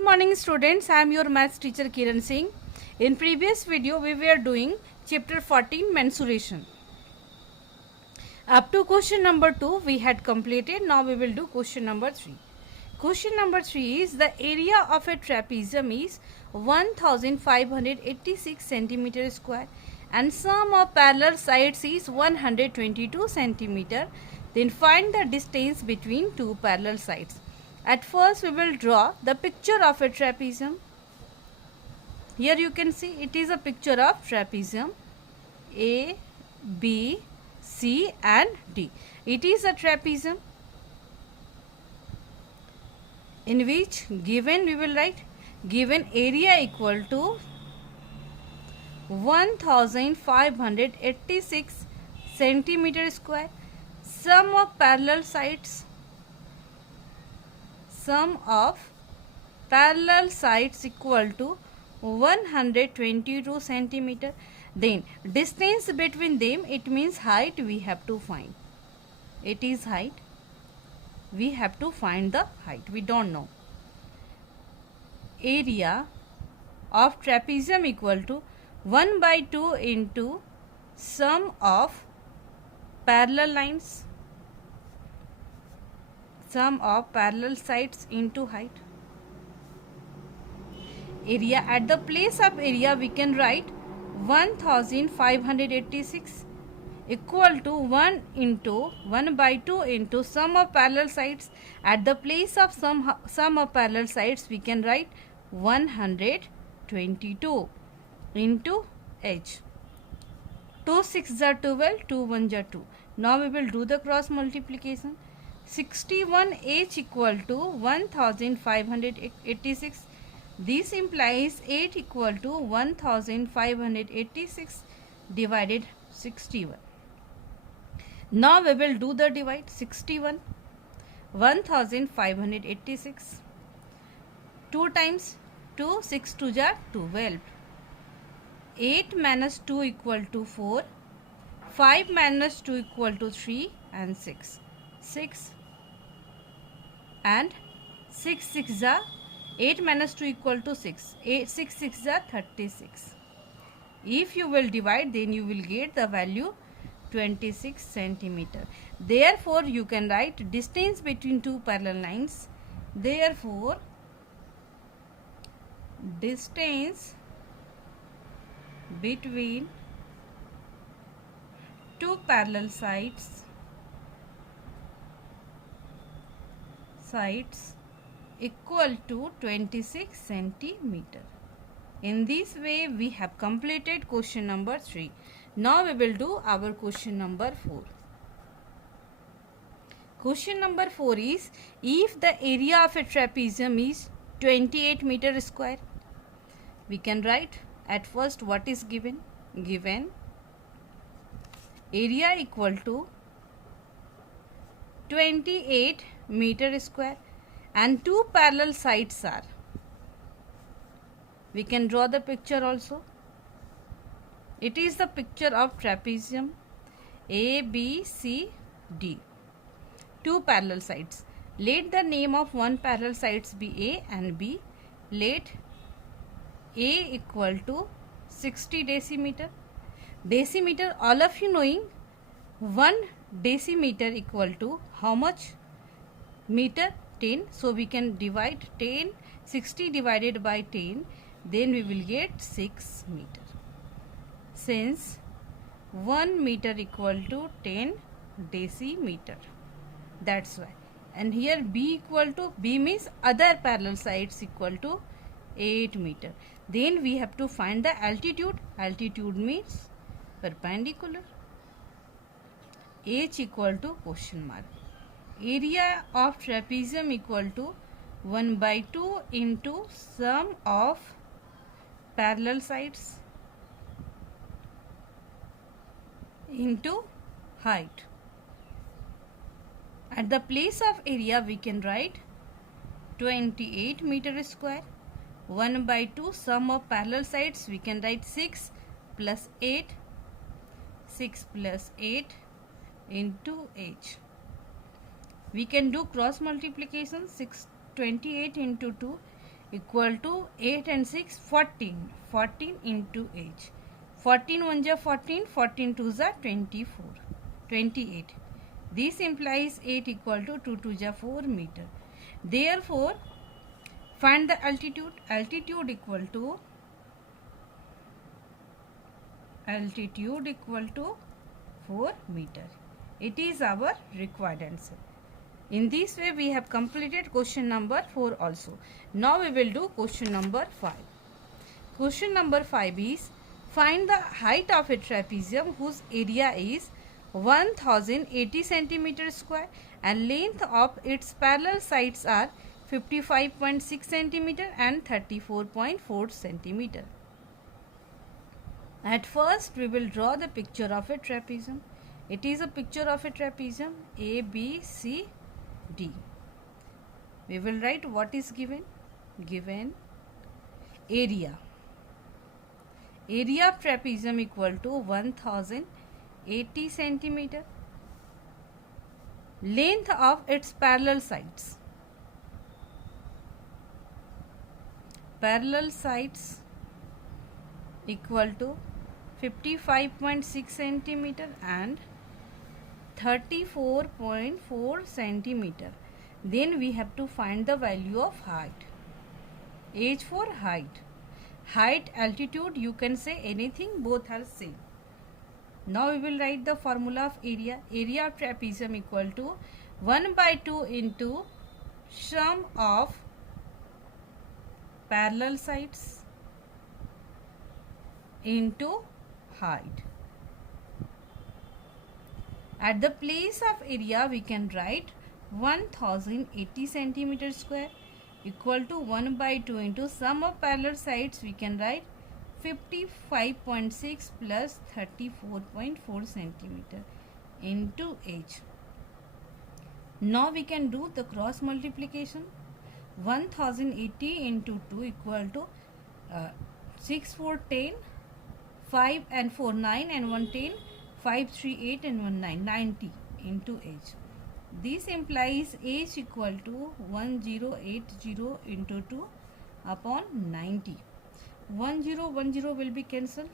Good morning students, I am your maths teacher Kiran Singh. In previous video we were doing chapter 14 mensuration. Up to question number 2 we had completed. Now we will do question number 3. Question number 3 is the area of a trapezium is 1586 centimeter square and sum of parallel sides is 122 centimeter. Then find the distance between two parallel sides. At first we will draw the picture of a trapezium. Here you can see it is a picture of trapezium A, B, C and D. It is a trapezium in which given we will write given area equal to 1586 centimeter square. Sum of parallel sides equal to 122 centimeter. Then distance between them, it means height we have to find. It is height. We have to find the height. We don't know. Area of trapezium equal to 1 by 2 into sum of parallel lines. Sum of parallel sides into height. Area, at the place of area we can write 1586 equal to 1 by 2 into sum of parallel sides. At the place of sum of parallel sides we can write 122 into h. 2 6 are 12, 2 1 are 2. Now we will do the cross multiplication. 61h equal to 1586. This implies 8 equal to 1586 divided 61. Now we will do the divide. 61 1586 2 times 2, 6 2 are 12. 8 minus 2 equal to 4. 5 minus 2 equal to 3 and 6. 6 and 6 6 are 8 minus 2 equal to 6. 6 6 are 36. If you will divide, then you will get the value 26 centimeter. Therefore, you can write distance between two parallel lines. Therefore, distance between two parallel sides equal to 26 centimeter. In this way we have completed question number 3. Now we will do our question number 4. Question number 4 is, if the area of a trapezium is 28 meter square, we can write at first what is given. Given area equal to 28 meter square and two parallel sides are. We can draw the picture also. It is the picture of trapezium A, B, C, D. Two parallel sides. Let the name of one parallel sides be A and B. Let A equal to 60 decimeter. Decimeter, all of you knowing 1 decimeter equal to how much meter? 10. So we can divide 10, 60 divided by 10, then we will get 6 meter. Since 1 meter equal to 10 decimeter. That's why. And here B equal to, B means other parallel sides equal to 8 meter. Then we have to find the altitude. Altitude means perpendicular. H equal to question mark. Area of trapezium equal to 1 by 2 into sum of parallel sides into height. At the place of area we can write 28 meter square. 1 by 2 sum of parallel sides we can write 6 plus 8. 6 plus 8 into h. We can do cross multiplication. 28 into 2 equal to 8 and 6 14. 14 into h. 14 1 ja 14, 14 2 ja 24, 28. This implies 8 equal to 2 2 ja 4 meter. Therefore, find the altitude. Altitude equal to 4 meter. It is our required answer. In this way we have completed question number 4 also. Now we will do question number 5. Question number 5 is find the height of a trapezium whose area is 1080 centimeter square and length of its parallel sides are 55.6 centimeter and 34.4 centimeter. At first we will draw the picture of a trapezium. It is a picture of a trapezium A, B, C, D. We will write what is given. Given area. Area of trapezium equal to 1080 centimeter. Length of its parallel sides. Parallel sides equal to 55.6 centimeter and 34.4 centimeter. Then we have to find the value of height. H for height. Height, altitude, you can say anything, both are same. Now we will write the formula of area. Area of trapezium equal to 1 by 2 into sum of parallel sides into height. At the place of area we can write 1080 centimeter square equal to 1 by 2 into sum of parallel sides we can write 55.6 plus 34.4 centimeter into h. Now we can do the cross multiplication. 1080 into 2 equal to 6 4 10, 5 and 4 9 and 1 10, 5 3 8 and 1 9, 90 into h. This implies h equal to 1080 into 2 upon 90. 1010 will be cancelled.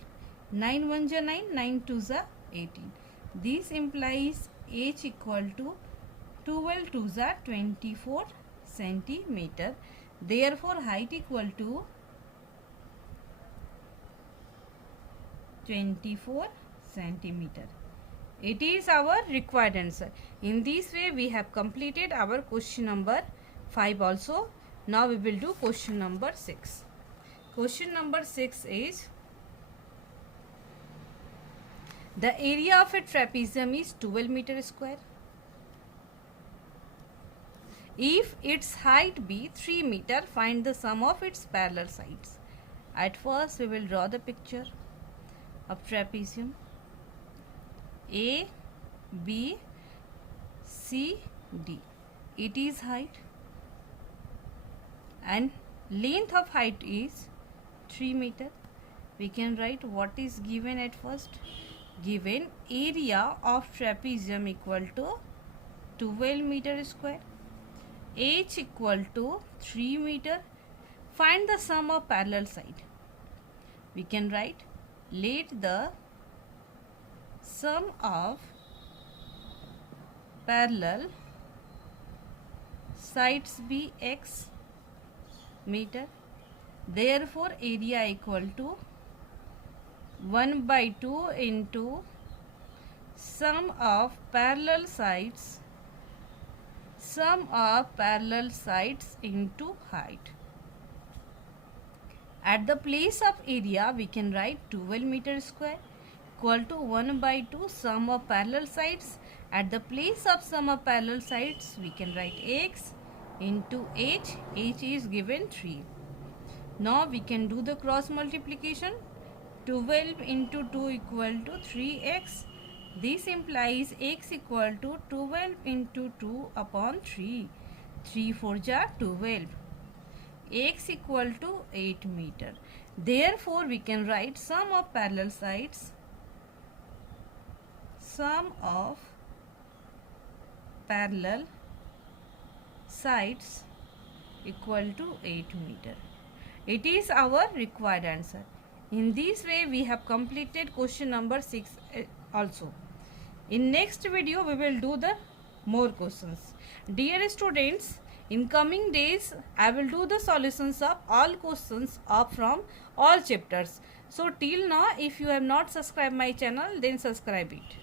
9 1 ja 9, 9 2 ja 18. This implies h equal to 12 2 ja 24 centimeter. Therefore, height equal to 24 centimeter. It is our required answer. In this way we have completed our question number 5 also. Now we will do question number 6. Question number 6 is the area of a trapezium is 12 meter square. If its height be 3 meter, find the sum of its parallel sides. At first we will draw the picture of trapezium. A, B, C, D. It is height and length of height is 3 meter. We can write what is given at first. Given area of trapezium equal to 12 meter square. H equal to 3 meter. Find the sum of parallel side. We can write let the sum of parallel sides be x meter. Therefore, area equal to 1 by 2 into sum of parallel sides into height. At the place of area we can write 12 meter square equal to 1 by 2 sum of parallel sides. At the place of sum of parallel sides we can write x into h. H is given 3. Now we can do the cross multiplication. 12 into 2 equal to 3x. This implies x equal to 12 into 2 upon 3. 3 4 ja 12. X equal to 8 meter. Therefore, we can write sum of parallel sides. Sum of parallel sides equal to 8 meter. It is our required answer. In this way we have completed question number 6 also. In next video we will do the more questions. Dear students, in coming days I will do the solutions of all questions from all chapters. So till now, if you have not subscribed my channel, then subscribe it.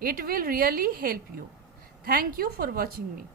It will really help you. Thank you for watching me.